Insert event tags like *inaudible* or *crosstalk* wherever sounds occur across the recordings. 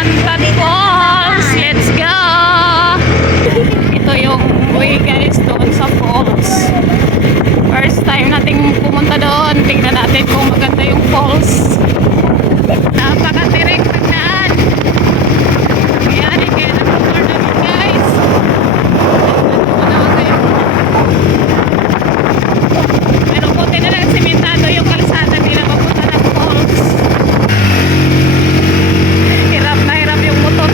Haunted Falls. Let's go! Ito yung way guys doon sa falls. First time nating pumunta doon. Tingnan natin kung maganda yung falls. Napakatirik ng daan. Yan, kaya nag-tour namin guys. Wala kayo. Pero buti na lang simentado yung kalsada nila papunta ng falls. Hirap na hirap yung motor.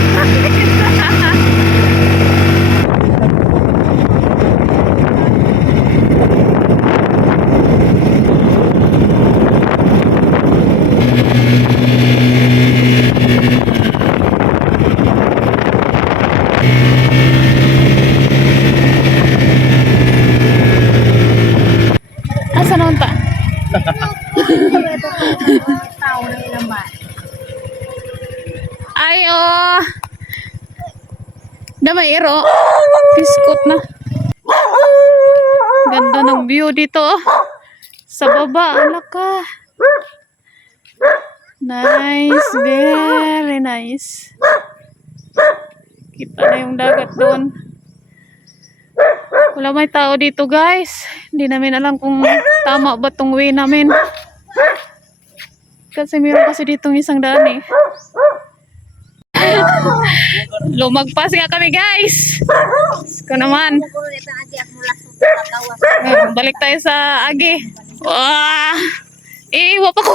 Asa naman ta? Ay, oh. Damayero. Biskot na. Ganda ng view dito. oh. Sa baba, ala ka. Nice, very nice. Kita na yung dagat doon. Wala may tao dito guys. Hindi namin alam kung tama ba tong way namin. Kasi meron kasi ditong isang daan eh. *laughs* Lumagpas nga kami guys. Ko naman. Eh, Balik tayo sa agi. Wah! Eh, wa pa ko.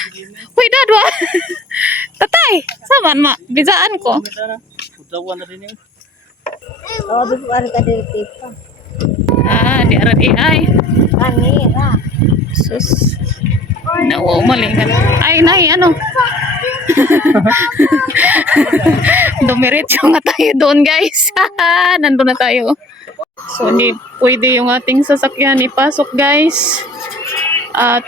*laughs* Uy, dad, wa. *laughs* Tatay, saman ma. Bizaan ko. Oh, bisuan ka diri pa. Ah, di aran AI. Kanira. Sus. Nawa, malingan. Ay, nay, ano? *laughs* Dumiretso nga tayo doon, guys. *laughs* Nandun na tayo. So, hindi pwede yung ating sasakyan ipasok, guys. At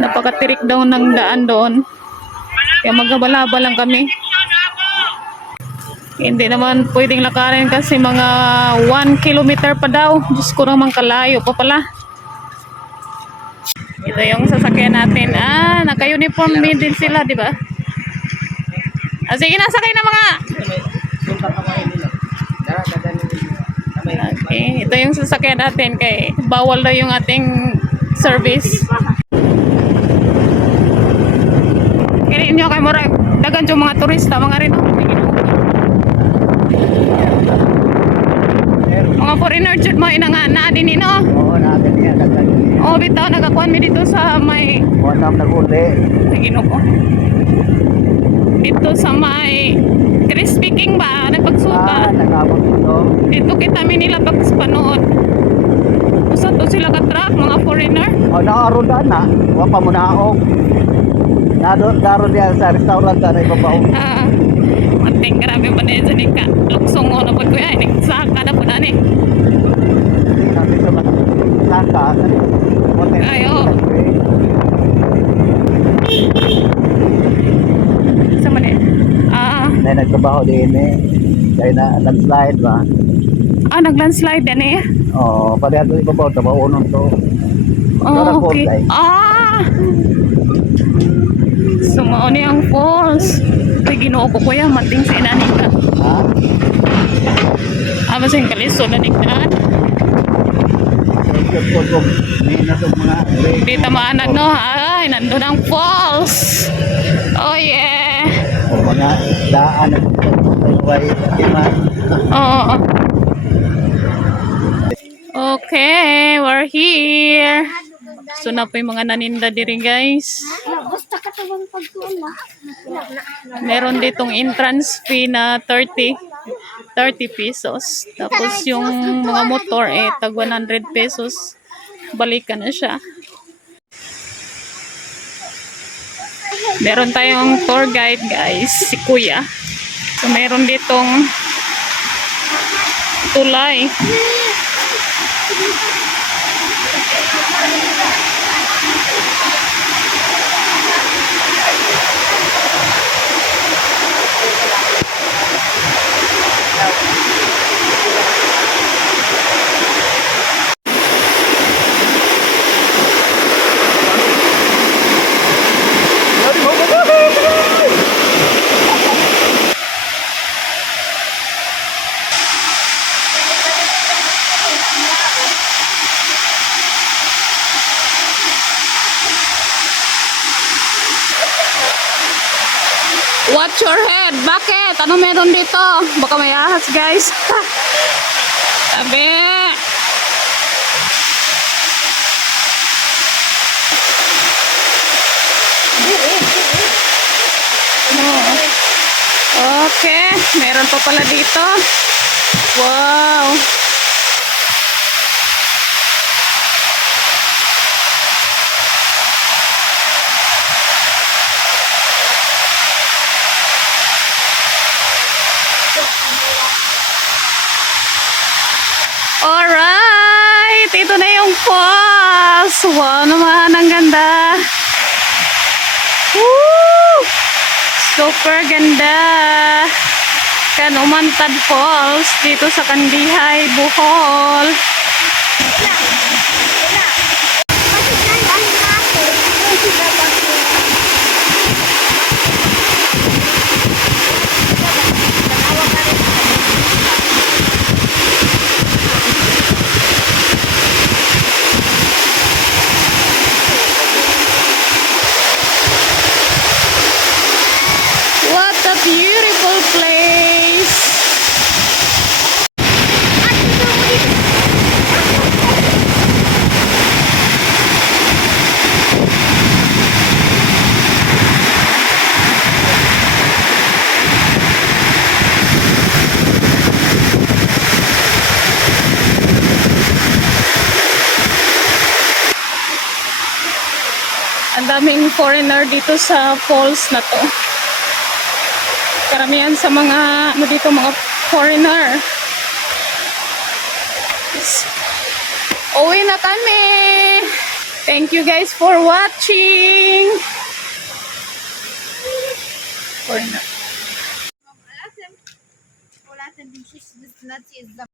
napakatirik daw ng daan doon. Kaya magkabalaba lang kami. Hindi naman pwedeng lakarin kasi mga 1 kilometer pa daw. Diyos ko naman kalayo pa pala. Ito yung sasakyan natin. Ah, naka-uniform din sila, di ba? Ah, sige na, sakay na mga. Okay, ito yung sasakyan natin kay bawal daw yung ating service. Kaya inyo kay Murag, dagan yung mga turista, mga rin. Mga foreigner jud mo ina nga na din no. Oo, natin niya. Dagdag. Oh, bitaw nagakuan mi dito sa may Wanam nag-uli. Ginoo ko. Dito sa may Crispy King ba? Ah, Nagpagsuta. nag-abot ko to. Dito kita mi nila pagpanood. Usa to sila ka truck, mga foreigner. O, naaroon daan na. Wa pa mo naog. Nado, daro diya sa restaurant na ibabaw. Ah, mating grabe pa yun sa nika. Luksong mo na po ko yan. Saka na po na ni. Saka. Hotel. Ay, oo. Sa mali. Ah, Na nagtrabaho din eh. Kaya na landslide ba? ah naglandslide yan eh. Oo, pala ito ibabaw. Trabaho nun to. Oh, okay. Ah! Sumao ni ang falls. Kay ginoo ko kuya, mating sa inanin ka. Ha? Aba sa yung kaliso na nigdaan. Di tamaanag no. Ay, nandun ang falls. Oh yeah. o mga daan at way timan. Oo. Okay, we're here. So na po yung mga naninda diri guys. Basta ka tawang pagtuon na. Meron ditong entrance fee na 30 30 pesos. Tapos yung mga motor eh tag 100 pesos. Balikan na siya. Meron tayong tour guide guys, si Kuya. So meron ditong tulay. Head. Bakit? Ano meron dito? Baka may ahas, guys. *laughs* Sabi. Oh. Okay. Meron pa pala dito. Wow. Ito na yung falls. Wow naman, ang ganda. Woo! Super ganda. Kanumantad Falls dito sa Kandihay, Bohol. Daming foreigner dito sa falls na to. Karamihan sa mga ano dito mga foreigner. Yes. Uwi na kami. Thank you guys for watching. Foreigner.